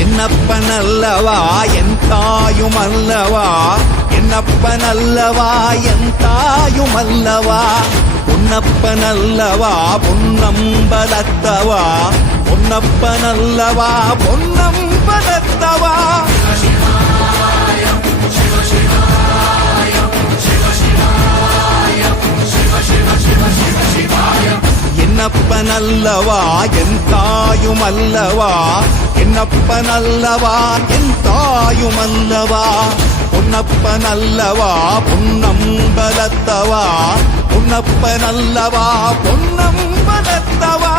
என்னப்பனல்லவா என் தாயுமல்லவா, என்னப்பனல்லவா என் தாயுமல்லவா, பொன்னப்பனல்லவா பொன்னம்பலத்தவா, பொன்னப்பனல்லவா பொன்னம்பலத்தவா. என்னப்பனல்லவா என் தாயுமல்லவா, என்னப்பனல்லவா என் தாயுமல்லவா, பொன்னப்பனல்லவா பொன்னம்பலத்தவா, பொன்னப்பனல்லவா பொன்னம்பலத்தவா.